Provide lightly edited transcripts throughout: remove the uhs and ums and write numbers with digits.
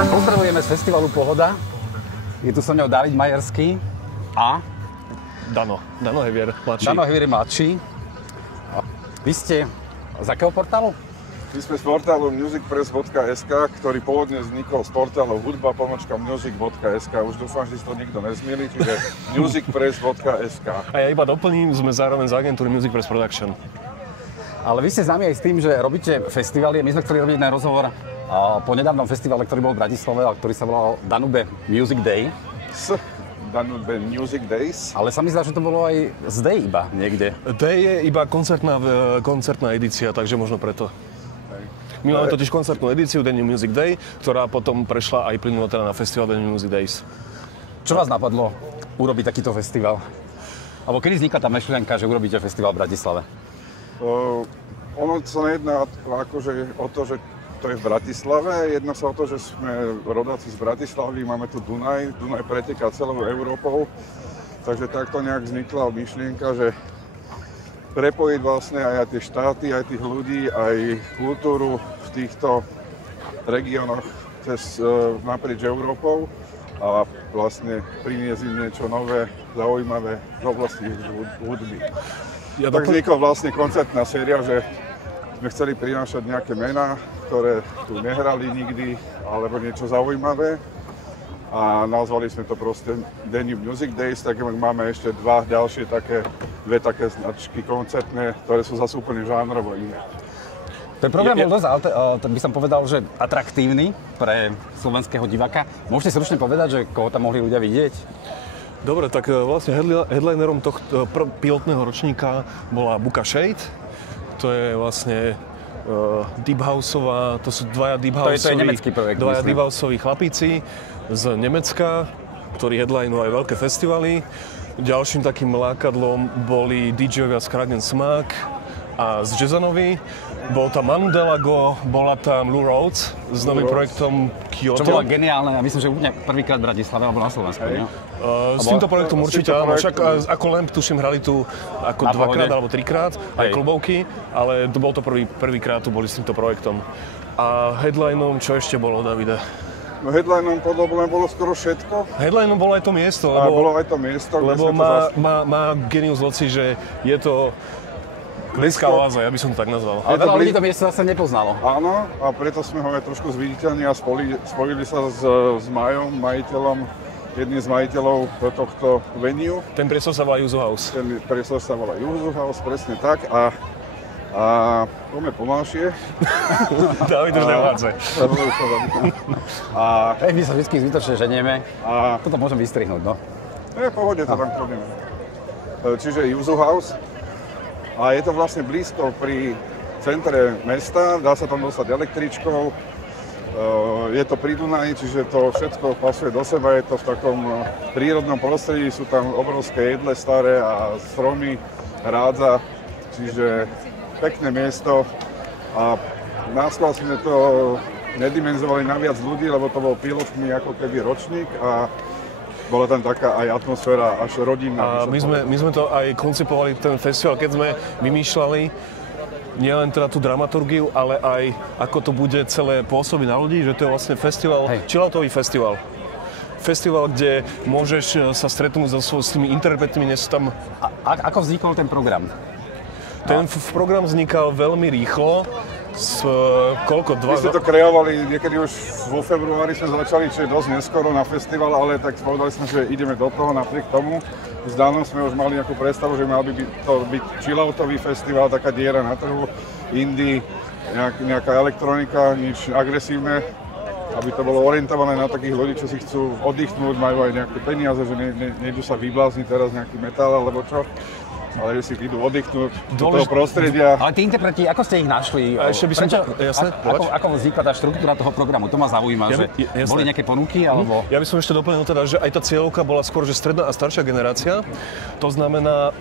Pozdravujeme z festivalu Pohoda. Je tu so mnou David Majerský a Dano Hevier, mladší. Dano Hevier, mladší. Vy ste z akého portálu? My sme z portálu musicpress.sk, ktorý pôvodne vznikol z portálu hudba-music.sk. Už dúfam, že si to nikto nezmieli, čiže musicpress.sk. A ja iba doplním, sme zároveň z agentúry Music Press Production. Ale vy ste známi aj s tým, že robíte festivaly. My sme chceli robiť jeden rozhovor po nedávnom festivale, ktorý bol v Bratislave a ktorý sa volal Danube Music Day. Danube Music Days. Ale sa mi zdá, že to bolo aj z Day iba niekde. Day je iba koncertná edícia, takže možno preto. My máme totiž koncertnú edíciu Danube Music Day, ktorá potom prešla aj plynulo teda na festival Danube Music Days. Čo vás napadlo urobiť takýto festival? Alebo kedy vznikla tá myšlienka, že urobíte festival v Bratislave? Ono sa nejedná akože o to, že to je v Bratislave. Jedná sa o to, že sme rodáci z Bratislavy, máme tu Dunaj preteká celou Európou. Takže takto nejak vznikla myšlienka, že prepojiť vlastne aj tie štáty, aj tých ľudí, aj kultúru v týchto regiónoch naprieč Európou a vlastne priniesť im niečo nové, zaujímavé z oblasti hudby. Tak vznikla vlastne koncertná séria, že sme chceli prinášať nejaké mená, ktoré tu nehrali nikdy, alebo niečo zaujímavé. A nazvali sme to proste Danube Music Days, tak máme ešte dve také značky koncertné, ktoré sú zase úplne žánrovo iné. Ten program bol dosť, tak by som povedal, že atraktívny pre slovenského diváka. Môžete stručne povedať, že koho tam mohli ľudia vidieť? Dobre, tak vlastne headlinerom tohto pilotného ročníka bola Buka Shade. To je vlastne deep houseová, to sú dvaja deep houseoví chlapíci z Nemecka, ktorí headlinujú aj veľké festivaly. Ďalším takým lákadlom boli DJ-ovia z Kragen Smack a z Jazzanovi. Bol tam Manu Delago, bola tam Lou Rhodes s novým projektom Kyoto. Čo bolo geniálne, ja myslím, že úplne prvýkrát v Bratislave alebo na Slovensku. S týmto projektom určite áno, však ako Lamp tuším hrali tu ako dvakrát alebo trikrát, aj klubovky, ale bol to prvýkrát tu boli s týmto projektom. A headlinom čo ešte bolo, Davide? No headlinom podobne bolo skoro všetko. Headlinom bolo aj to miesto, lebo má genius loci, že je to blízka oáza, ja by som to tak nazval. Ale veľa ľudí to miesto zase nepoznalo. Áno, a preto sme ho aj trošku zviditeľnili a spojili sa s Majom, jedným z majiteľov tohto venue. Ten priestor sa volá Yuzu House. Presne tak. A poďme pomalšie. David už neuhádza. My sa vždy zbytočne ženieme. Toto môžem vystrihnúť, no. Je pohode, to tam chodíme. Čiže Yuzu House. A je to vlastne blízko pri centre mesta, dá sa tam dostať električkou. Je to pri Dunaji, čiže to všetko pasuje do seba, je to v takom prírodnom prostredí, sú tam obrovské jedle staré a stromy, rádza, čiže pekné miesto. A náskôr sme to nedimenzovali na viac ľudí, lebo to bol pilotný ako keby ročník a bola tam taká aj atmosféra až rodinná. My sme to aj koncipovali, ten festival, keď sme vymýšľali nielen teda tú dramaturgiu, ale aj ako to bude celé pôsobiť na ľudí, že to je vlastne festival, chilloutový festival. Festival, kde môžeš sa stretnúť s tými interpretmi, dnes tam... Ako vznikol ten program? Ten program vznikal veľmi rýchlo. My sme to kreovali, niekedy už vo februári sme začali, čo je dosť neskoro na festival, ale tak povedali sme, že ideme do toho napriek tomu. S Danom sme už mali nejakú predstavu, že mal by to byť chilloutový festival, taká diera na trhu, indie, nejaká elektronika, nič agresívne, aby to bolo orientované na takých ľudí, čo si chcú oddychnúť, majú aj nejaké peniaze, že nejdu sa vyblázniť teraz nejaký metal alebo čo. Ale že si idú oddychnúť do toho prostredia. Ale tí interpreti, ako ste ich našli? A ešte by som ako vznikla tá štruktúra toho programu? To ma zaujíma, že boli nejaké ponuky, alebo... Ja by som ešte doplnil teda, že aj tá cieľovka bola skôr, že stredná a staršia generácia. To znamená,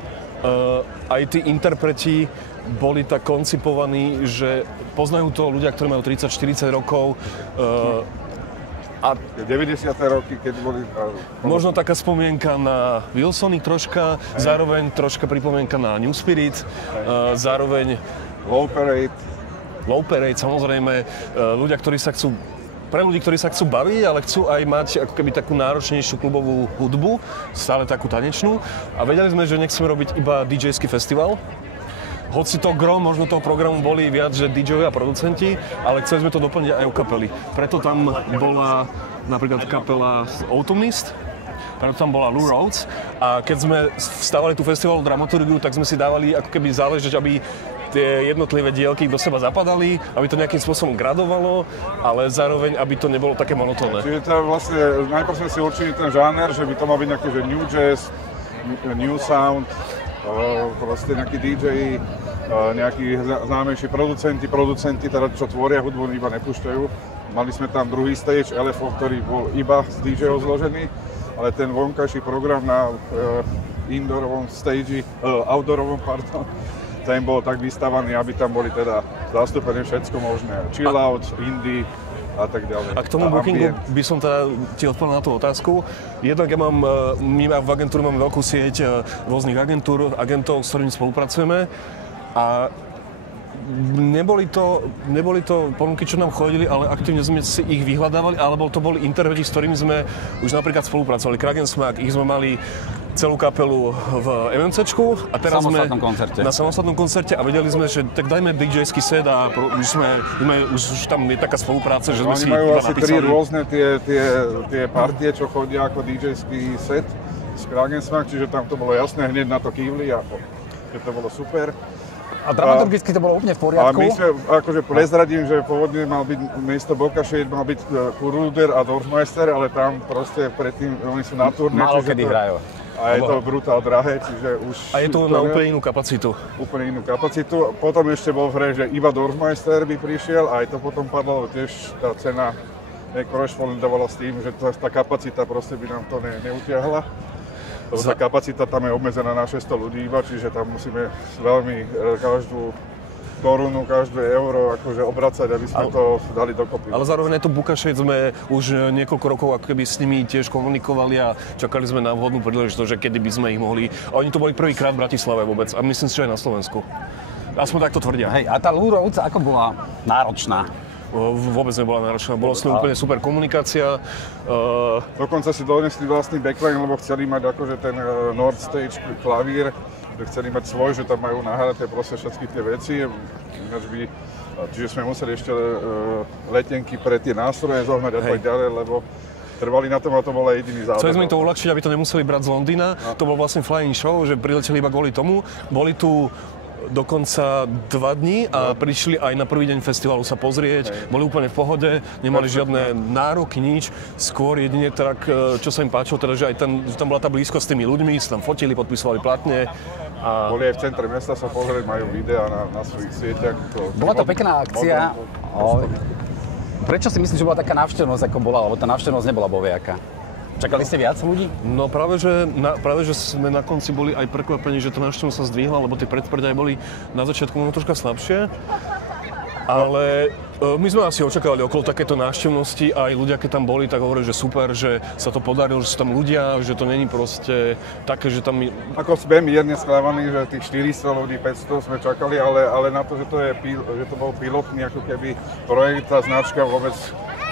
aj tí interpreti boli tak koncipovaní, že poznajú to ľudia, ktorí majú 30-40 rokov, a 90. roky, keď boli... Možno taká spomienka na Wilsony troška, zároveň troška pripomienka na New Spirit, zároveň Low Parade. Low Parade, samozrejme, pre ľudí, ktorí sa chcú baviť, ale chcú aj mať ako keby takú náročnejšiu klubovú hudbu, stále takú tanečnú. A vedeli sme, že nechceme robiť iba DJ-ský festival. Hoci to gro možno toho programu boli viac, že DJ-ovia a producenti, ale chceli sme to doplniť aj o kapely. Preto tam bola napríklad kapela Autumnist, preto tam bola Lou Rhodes. A keď sme vstávali tú festivalovú dramaturgiu, tak sme si dávali ako keby záležať, aby tie jednotlivé dielky do seba zapadali, aby to nejakým spôsobom gradovalo, ale zároveň, aby to nebolo také monotónne. Čiže to vlastne, najprv sme si určili ten žáner, že by to mal byť nejaký, že new jazz, new sound, proste nejaký DJ, nejakí známejší producenti, teda čo tvoria hudbu, iba nepúšťajú. Mali sme tam druhý stage, LFO, ktorý bol iba z DJ-ov zložený, ale ten vonkajší program na indoorovom stage, outdoorovom, ten bol tak vystavaný, aby tam boli teda zastúpené všetko možné. Chill out, indie a tak ďalej. A k tomu bookingu by som teda ti odpovedal na tú otázku. Jednak my v agentúre máme veľkú sieť rôznych agentov, s ktorými spolupracujeme a neboli to ponuky, čo nám chodili, ale aktívne sme si ich vyhľadávali, alebo to boli intervety, s ktorými sme už napríklad spolupracovali. Kragensmack, ich sme mali celú kapelu v MMCčku a teraz sme na samostatnom koncerte a vedeli sme, že tak dajme DJ-ský set a už tam je taká spolupráca, že sme si majú asi tri rôzne tie partie, čo chodia ako DJ-ský set z Kragensmack, čiže tam to bolo jasné, hneď na to kývli a že to bolo super. A dramaturgicky to bolo úplne v poriadku. A my sme, akože prezradím, že pôvodne mal byť miesto Boka Shade, mal byť Kurruder a Dorfmeister, ale tam proste predtým, oni sú na turné. Málo kedy hrajú. A je to brutál drahé, čiže už... A je to na úplne inú kapacitu. Úplne inú kapacitu. Potom ešte bol v hre, že iba Dorfmeister by prišiel a aj to potom padlo, tiež tá cena nekorešpondovala s tým, že tá kapacita proste by nám to neutiahla. Lebo tá kapacita tam je obmedzená na 600 ľudí iba, čiže tam musíme veľmi každú korunu, každé euro akože obracať, aby sme to dali dokopy. Ale zároveň aj to Boka Shade sme už niekoľko rokov ako keby s nimi tiež komunikovali a čakali sme na vhodnú príležitosť, že kedy by sme ich mohli. A oni to boli prvýkrát v Bratislave vôbec a myslím si, že aj na Slovensku. Aspoň tak to tvrdia. Hej, a tá Lou Rhodes ako bola náročná? Vôbec nebola náročná, bola s ňou úplne super komunikácia. Dokonca si donesli vlastný backline, lebo chceli mať akože ten North Stage klavír, že chceli mať svoj, že tam majú nahraté proste všetky tie veci. Čiže sme museli ešte letenky pre tie nástroje zohnať a tak ďalej, lebo trvali na tom a to bol aj jediný záujem. Chceli sme to uľahčiť, aby to nemuseli brať z Londýna. To bol vlastne flying show, že prileteli iba kvôli tomu. Boli tu dokonca 2 dní a prišli aj na prvý deň festivalu sa pozrieť. Boli úplne v pohode, nemali žiadne nároky, nič. Skôr jedine tak, čo sa im páčilo, teda, že aj že tam bola tá blízkosť s tými ľuďmi, sa tam fotili, podpisovali platne. A... Boli aj v centre mesta sa pozrieť, majú videá na svojich sieťach. Bola to pekná akcia. Prečo si myslíš, že bola taká návštevnosť, ako bola? Lebo tá návštevnosť nebola boviaká. Čakali ste viac ľudí? No práve, že sme na konci boli aj prekvapení, že tá návštevnosť sa zdvihla, lebo tie predpredaje boli na začiatku možno troška slabšie. Ale my sme asi očakávali okolo takéto návštevnosti a aj ľudia, keď tam boli, tak hovorili, že super, že sa to podarilo, že sú tam ľudia, že to není proste také, že tam... Ako sme mierne sklávaní, že tých 400 ľudí, 500 sme čakali, ale na to, že to bol pilotný ako keby projekt, tá značka vôbec...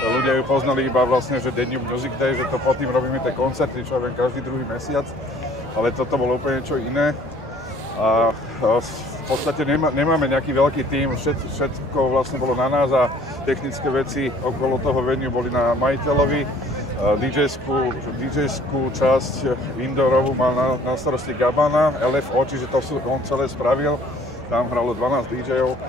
Ľudia ju poznali iba vlastne, že Danube Music Day, že to pod tým robíme tie koncerty, čo viem, každý druhý mesiac. Ale toto bolo úplne niečo iné. A v podstate nemáme nejaký veľký tím, všetko vlastne bolo na nás a technické veci okolo toho venue boli na majiteľovi. DJ-skú časť indoorovú mal na starosti Gabana, LFO, čiže to on celé spravil. Tam hralo 12 DJ-ov.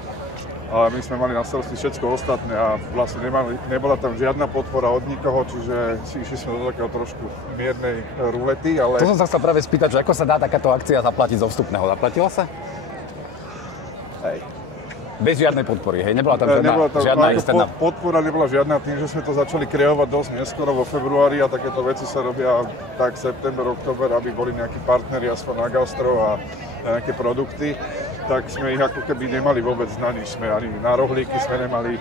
A my sme mali na starosti všetko ostatné a vlastne nebola tam žiadna podpora od nikoho, čiže išli sme do takého trošku miernej rulety, ale... To som sa chcel práve spýtať, že ako sa dá takáto akcia zaplatiť zo vstupného? Zaplatila sa? Hej. Bez žiadnej podpory, hej? Nebola tam žiadna externá... Podpora nebola žiadna tým, že sme to začali kreovať dosť neskoro vo februári a takéto veci sa robia tak september, október, aby boli nejakí partneri aspoň na gastro a nejaké produkty. Tak sme ich ako keby nemali vôbec na nič. Sme ani na rohlíky sme nemali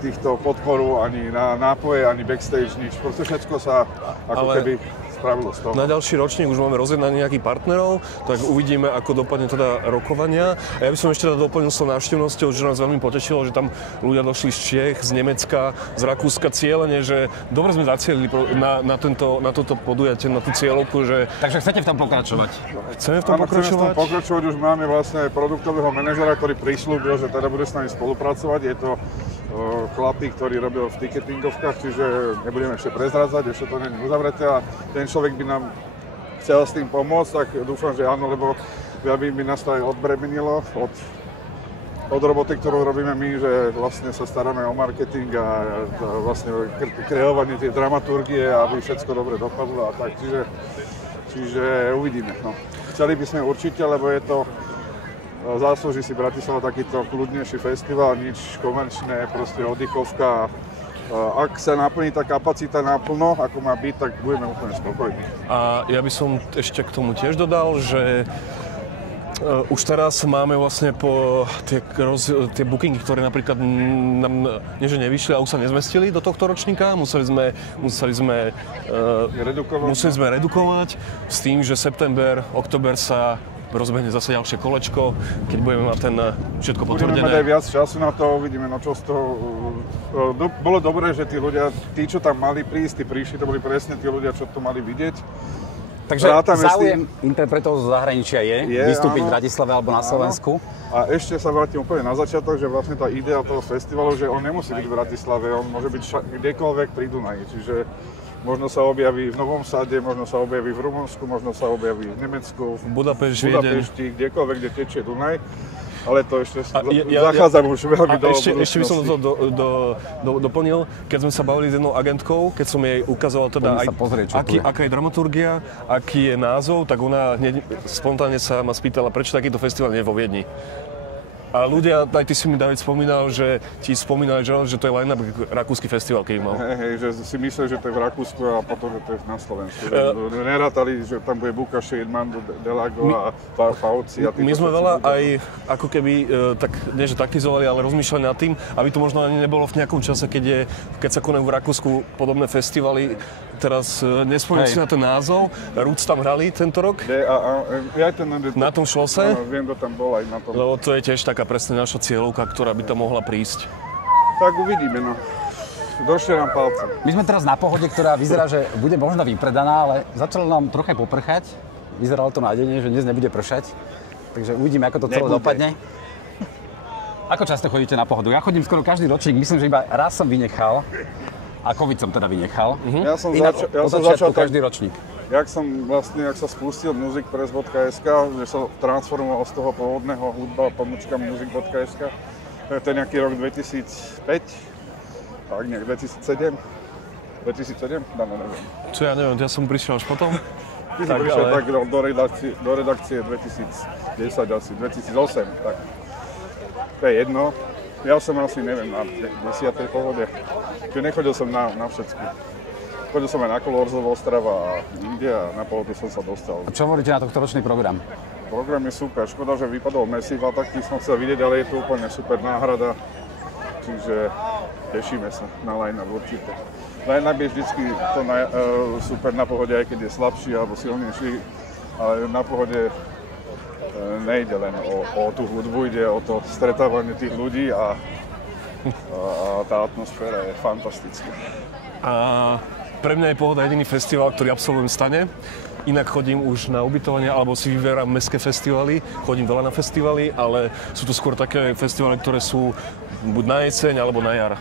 týchto podporu, ani na nápoje, ani backstage, nič. Proste všetko sa ako keby pravidlo z toho. Na ďalší ročník už máme rozjednaných nejakých partnerov, tak uvidíme, ako dopadne teda rokovania. A ja by som ešte teda doplnil s tou návštevnosťou, že nás veľmi potešilo, že tam ľudia došli z Čiech, z Nemecka, z Rakúska cieľene, že dobre sme zacielili na toto podujatie, na tú cieľovku, že... Takže chcete v tom pokračovať? Chceme v tom pokračovať. Už máme vlastne aj produktového manažera, ktorý prislúbil, že teda bude s nami spolupracovať. Je to chlapík, ktorý robil v ticketingovkách, čiže nebudeme ešte prezrádzať, ešte to nie je uzavreté a ten človek by nám chcel s tým pomôcť, tak dúfam, že áno, lebo by nás to aj odbremenilo od roboty, ktorú robíme my, že vlastne sa staráme o marketing a vlastne kreovanie tej dramaturgie, aby všetko dobre dopadlo a tak, čiže uvidíme. No. Chceli by sme určite, lebo je to zaslúži si Bratislava takýto kľudnejší festival, nič komerčné, proste oddychovka. Ak sa naplní tá kapacita naplno, ako má byť, tak budeme úplne spokojní. A ja by som ešte k tomu tiež dodal, že už teraz máme vlastne po tie bookingy, ktoré napríklad nám nie že nevyšli a už sa nezmestili do tohto ročníka. Museli sme redukovať s tým, že september, október sa rozbehne zase ďalšie kolečko, keď budeme mať ten všetko potvrdené. Budeme mať aj viac času na to, uvidíme, no čo z toho... Bolo dobré, že tí ľudia, tí, čo tam mali prísť, tí prišli, to boli presne tí ľudia, čo to mali vidieť. Takže záujem interpretov zo zahraničia je vystúpiť v Bratislave alebo na Slovensku. A ešte sa vrátim úplne na začiatok, že vlastne tá idea toho festivalu, že on nemusí byť v Bratislave, on môže byť kdekoľvek pri Dunaji. Čiže možno sa objaví v Novom Sade, možno sa objaví v Rumunsku, možno sa objaví v Nemecku, v Budapešti, kdekoľvek, kde tečie Dunaj. Ale to ešte zachádzam už veľmi do budúcnosti. Ešte by som to doplnil, keď sme sa bavili s jednou agentkou, keď som jej ukazoval teda aká je dramaturgia, aký je názov, tak ona hneď spontánne sa ma spýtala, prečo takýto festival nie je vo Viedni. A ľudia, aj ty si mi, David, spomínal, že ti spomínali, že to je line-up rakúsky festival, keď mal. Hej, že si mysleli, že to je v Rakúsku a potom, že to je na Slovensku. Nerátali, že tam bude Bukašej, Mando, Delago a Fauci. My sme veľa aj ako keby, tak nie že taktizovali, ale rozmýšľali nad tým, aby to možno ani nebolo v nejakom čase, keď sa konajú v Rakúsku podobné festivaly. Teraz nespomínam si na ten názov. Roots tam hrali tento rok? Na tom šlose? Viem, kto tam bol aj na tom. Lebo to je tiež taká presne naša cieľovka, ktorá by tam mohla prísť. Tak uvidíme, no. Došerám palce. My sme teraz na Pohode, ktorá vyzerá, že bude možno vypredaná, ale začalo nám trocha poprchať. Vyzeralo to nádejne, že dnes nebude pršať. Takže uvidíme, ako to celé dopadne. Ako často chodíte na Pohodu? Ja chodím skoro každý ročník, myslím, že iba raz som vynechal. A COVID som teda vynechal. Ja som začal každý ročník. Jak sa spustil musicpress.sk, že sa transformoval z toho pôvodného hudba _music.sk. To je nejaký rok 2005, tak nejak 2007. 2007? Neviem. Čo ja neviem, ja som prišiel až potom. Ty si prišiel tak do redakcie 2010 asi, 2008, tak. To je jedno. Ja som asi, neviem, na 10. Pohode. Čiže nechodil som na všetky. Chodil som aj na Kolorzov, Ostrava a inde a na Pohodu som sa dostal. A čo hovoríte na tohto ročný program? Program je super. Škoda, že vypadol Massive a tak som chcel vidieť, ale je to úplne super náhrada. Čiže tešíme sa na line-up určite. Line-up je vždycky to super na Pohode, aj keď je slabší alebo silnejší. Ale na Pohode nejde len o tú hudbu, ide o to stretávanie tých ľudí a tá atmosféra je fantastická. A pre mňa je Pohoda jediný festival, ktorý absolvujem v stane. Inak chodím už na ubytovanie, alebo si vyberám mestské festivaly. Chodím veľa na festivaly, ale sú to skôr také festivaly, ktoré sú buď na jeseň, alebo na jar.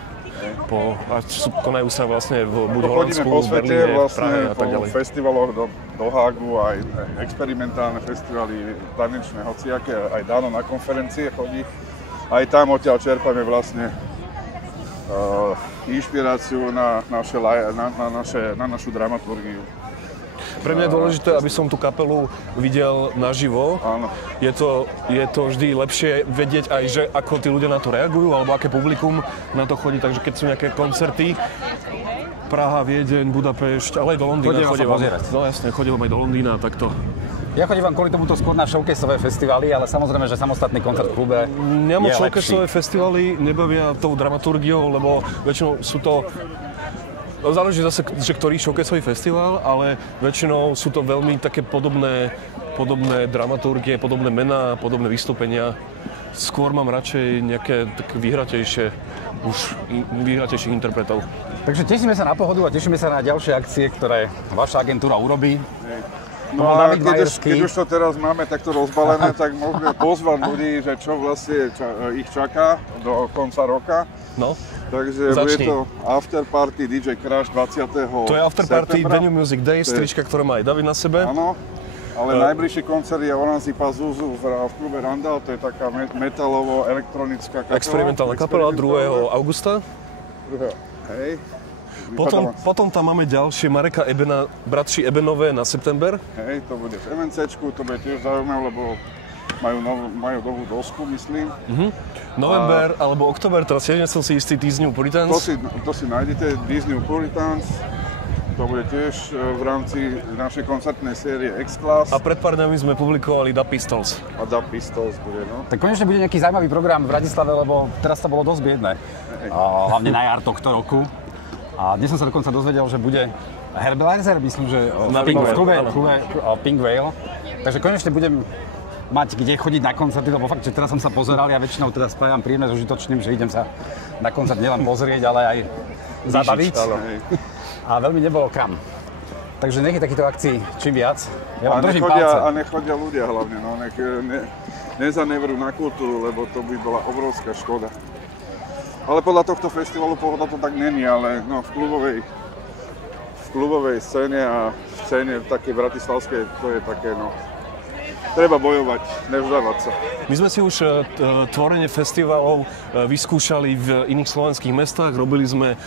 Konajú sa vlastne buď v Holandsku, v Berlíne, v Prahe a tak ďalej. Po festivaloch do Hágu, aj experimentálne festivaly, tanečné, hociaké, aj Dano na konferencie chodí. Aj tam odtiaľ čerpame vlastne inšpiráciu na našu dramaturgiu. Pre mňa je dôležité, aby som tú kapelu videl naživo. Áno. Je to vždy lepšie vedieť aj, že ako tí ľudia na to reagujú, alebo aké publikum na to chodí. Takže keď sú nejaké koncerty, Praha, Viedeň, Budapešť, ale aj do Londýna chodím. No jasne, chodím aj do Londýna, takto. Ja chodím kvôli tomuto skôr na showcaseové festivaly, ale samozrejme, že samostatný koncert v klube Mňa moc showcaseové festivaly nebavia tou dramaturgiou, lebo väčšinou sú to Záleží zase, že ktorý showcaseový festival, ale väčšinou sú to veľmi také podobné dramaturgie, podobné mená, podobné vystúpenia. Skôr mám radšej nejaké také vyhratejších interpretov. Takže tešíme sa na Pohodu a tešíme sa na ďalšie akcie, ktoré vaša agentúra urobí. No a keď už to teraz máme takto rozbalené, tak môžeme pozvať ľudí, že čo vlastne ich čaká do konca roka. No. Takže bude to After Party DJ Crash 20. To je After Party Venue Music Day, strička, ktoré má aj David na sebe. Áno, ale najbližší koncert je Oranzi Pazuzu v klube Randall, to je taká metalovo-elektronická kapela. Experimentálna kapela 2. augusta. Hej. Potom tam máme ďalšie Mareka Ebena, bratši Ebenové na september. Hej, to bude v MNCčku, to bude tiež zaujímavé, lebo majú novú dosku, myslím. November alebo október, teraz tiež som si istý, Disney Puritans. To si nájdete, Disney Puritans. To bude tiež v rámci našej koncertnej série X-Class. A pred pár dňami sme publikovali Da Pistols. A Da Pistols bude, no. Tak konečne bude nejaký zaujímavý program v Bratislave, lebo teraz to bolo dosť biedné. Hlavne na jar tohto roku. A dnes som sa dokonca dozvedel, že bude Herbalizer, myslím, že v klube Pink Whale. Takže konečne budem mať kde chodiť na koncerty, lebo fakt, že teraz som sa pozeral, ja väčšinou teda spájam príjemné s užitočným, že idem sa na koncert nielen pozrieť, ale aj zabaviť. A veľmi nebolo kam. Takže nech je takýchto akcií čím viac. Ja vám držím palce. A nechodia ľudia hlavne, no, nezanevrú na kultúru, lebo to by bola obrovská škoda. Ale podľa tohto festivalu Pohoda to tak není, ale no, v klubovej scéne a v scéne takej bratislavskej to je také, no, treba bojovať, nevzdávať sa. My sme si už tvorenie festivalov vyskúšali v iných slovenských mestách. Robili sme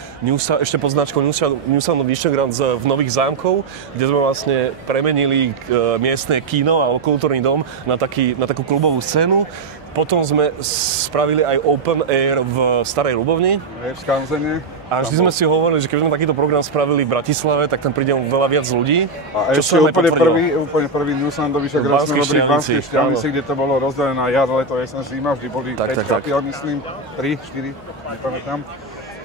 ešte pod značkou New Sound of Vyšegrad v Nových Zámkov, kde sme vlastne premenili miestne kino alebo kultúrny dom na takú klubovú scénu. Potom sme spravili aj open air v Starej Ľubovni. V Skanzene. A vždy sme si hovorili, že keby sme takýto program spravili v Bratislave, tak tam príde veľa viac ľudí. A ešte úplne prvý New Sound of Vyšegrad sme robili v Banskej Štiavnici, kde to bolo rozdelené na jar, leto, jesen, zima. Vždy boli 5 kapiel, myslím, 3, 4, nepamätám.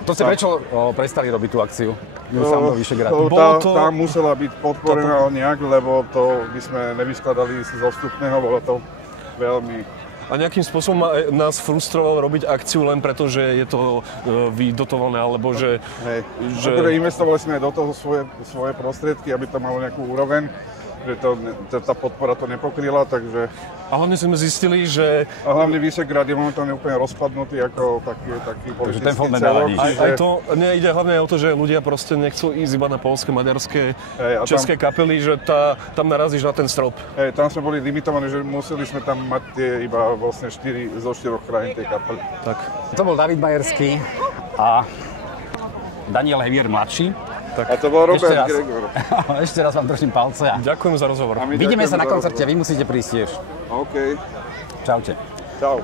To ste prečo prestali robiť tú akciu? New Sound of Vyšegrad? Tá musela byť podporená nejak, lebo to by sme nevyskladali zo vstupného, bolo to veľmi... A nejakým spôsobom nás frustrovalo robiť akciu len preto, že je to vydotované, alebo že... Hej, investovali sme aj do toho svoje prostriedky, aby to malo nejakú úroveň, že tá podpora to nepokryla, takže... A hlavne sme zistili, že... A hlavne Vyšegrad je momentálne úplne rozpadnutý ako taký politický celok. Aj to ide hlavne o to, že ľudia proste nechcú ísť iba na poľské, maďarské, české kapely, že tam narazíš na ten strop. Tam sme boli limitovaní, že museli sme tam mať iba vlastne 4 zo 4 krajín tej kapely. Tak. To bol David Majerský a Daniel Hevier mladší. Tak. A to bol Robert Gregor. Ešte raz vám držím palce. Ďakujem za rozhovor. Vidíme sa na koncerte, vy musíte prísť tiež. OK. Čaute. Čau.